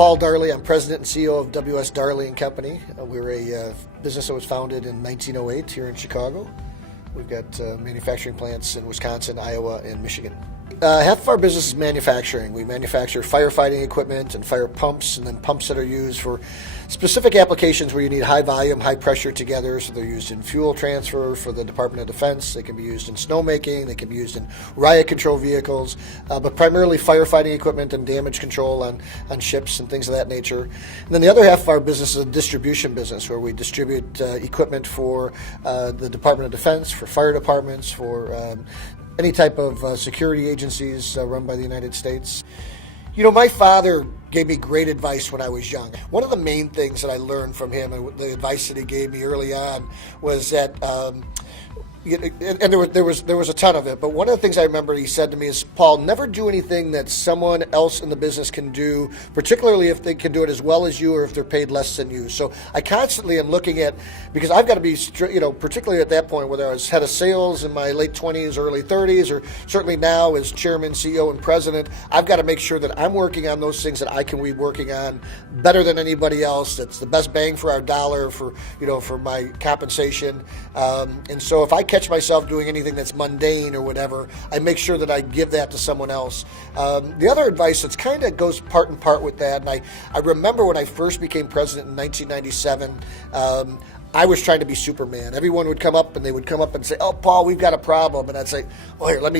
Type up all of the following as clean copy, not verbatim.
Paul Darley. I'm president and CEO of WS Darley and Company. We're a business that was founded in 1908 here in Chicago. We've got manufacturing plants in Wisconsin, Iowa, and Michigan. Half of our business is manufacturing. We manufacture firefighting equipment and fire pumps, and then pumps that are used for specific applications where you need high volume, high pressure together. So they're used in fuel transfer for the Department of Defense. They can be used in snowmaking. They can be used in riot control vehicles, but primarily firefighting equipment and damage control on ships and things of that nature. And then the other half of our business is a distribution business where we distribute equipment for the Department of Defense, for fire departments, for any type of security agencies run by the United States. You know, my father gave me great advice when I was young. One of the main things that I learned from him and the advice that he gave me early on was that, and there was a ton of it, but one of the things I remember he said to me is, Paul, never do anything that someone else in the business can do, particularly if they can do it as well as you or if they're paid less than you. So I constantly am looking at, because I've got to be, particularly at that point, whether I was head of sales in my late 20s, early 30s, or certainly now as chairman, CEO, and president, I've got to make sure that I'm working on those things that I can be working on better than anybody else. That's the best bang for our dollar for my compensation. And so if I catch myself doing anything that's mundane or whatever, I make sure that I give that to someone else. The other advice that's kind of goes part and part with that, and I remember when I first became president in 1997, I was trying to be Superman. Everyone would come up and say, "Oh, Paul, we've got a problem," and I'd say, "Well, here, let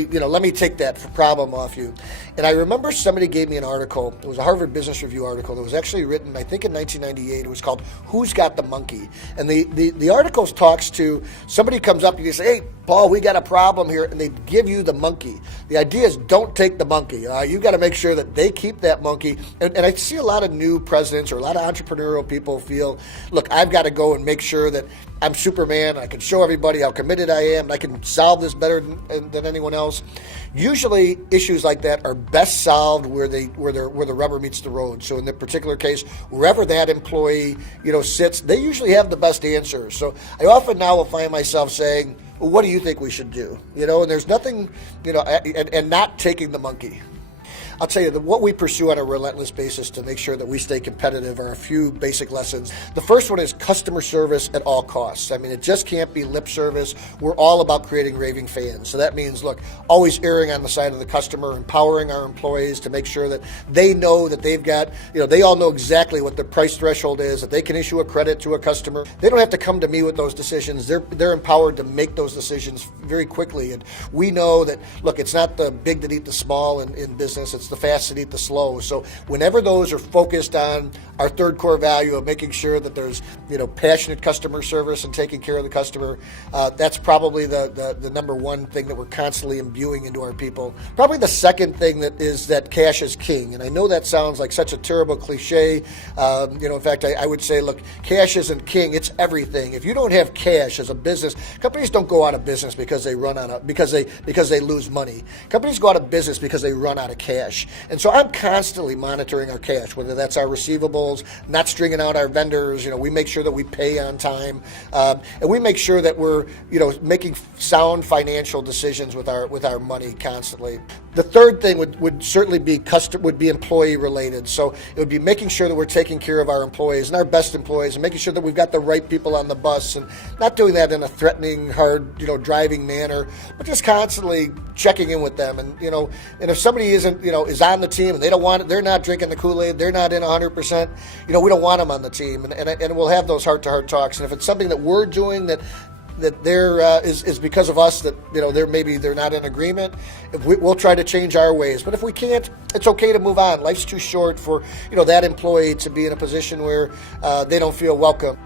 me take that problem off you." And I remember somebody gave me an article. It was a Harvard Business Review article that was actually written, I think, in 1998. It was called "Who's Got the Monkey?" And the article talks to somebody comes up and you say, "Hey, Paul, we got a problem here," and they give you the monkey. The idea is don't take the monkey. You got to make sure that they keep that monkey. And I see a lot of new presidents or a lot of entrepreneurial people feel, look, I've got to go and make sure that I'm Superman. I can show everybody how committed I am. And I can solve this better than anyone else. Usually, issues like that are best solved where the rubber meets the road. So in the particular case, wherever that employee sits, they usually have the best answers. So I often now will find myself saying, well, what do you think we should do? And there's nothing, and not taking the monkey. I'll tell you that what we pursue on a relentless basis to make sure that we stay competitive are a few basic lessons. The first one is customer service at all costs. I mean, it just can't be lip service. We're all about creating raving fans. So that means, look, always erring on the side of the customer, empowering our employees to make sure that they know that they've got, they all know exactly what the price threshold is, that they can issue a credit to a customer. They don't have to come to me with those decisions. They're empowered to make those decisions very quickly. And we know that, look, it's not the big that eat the small in business. It's the fast that eat the slow. So whenever those are focused on our third core value of making sure that there's passionate customer service and taking care of the customer, that's probably the number one thing that we're constantly imbuing into our people. Probably the second thing is that cash is king. And I know that sounds like such a terrible cliche. In fact, I would say, look, cash isn't king, it's everything. If you don't have cash as a business, companies don't go out of business because they because they lose money. Companies go out of business because they run out of cash. And so I'm constantly monitoring our cash, whether that's our receivables, not stringing out our vendors. We make sure that we pay on time, and we make sure that we're, making sound financial decisions with our money constantly. The third thing would certainly be employee related. So it would be making sure that we're taking care of our employees and our best employees, and making sure that we've got the right people on the bus, and not doing that in a threatening, hard, driving manner, but just constantly checking in with them. And and if somebody is on the team and they're not drinking the Kool-Aid, they're not in 100%, we don't want them on the team, and we'll have those heart-to-heart talks. And if it's something that we're doing that is because of us that they're not in agreement, we'll try to change our ways. But if we can't, it's okay to move on. Life's too short for that employee to be in a position where they don't feel welcome.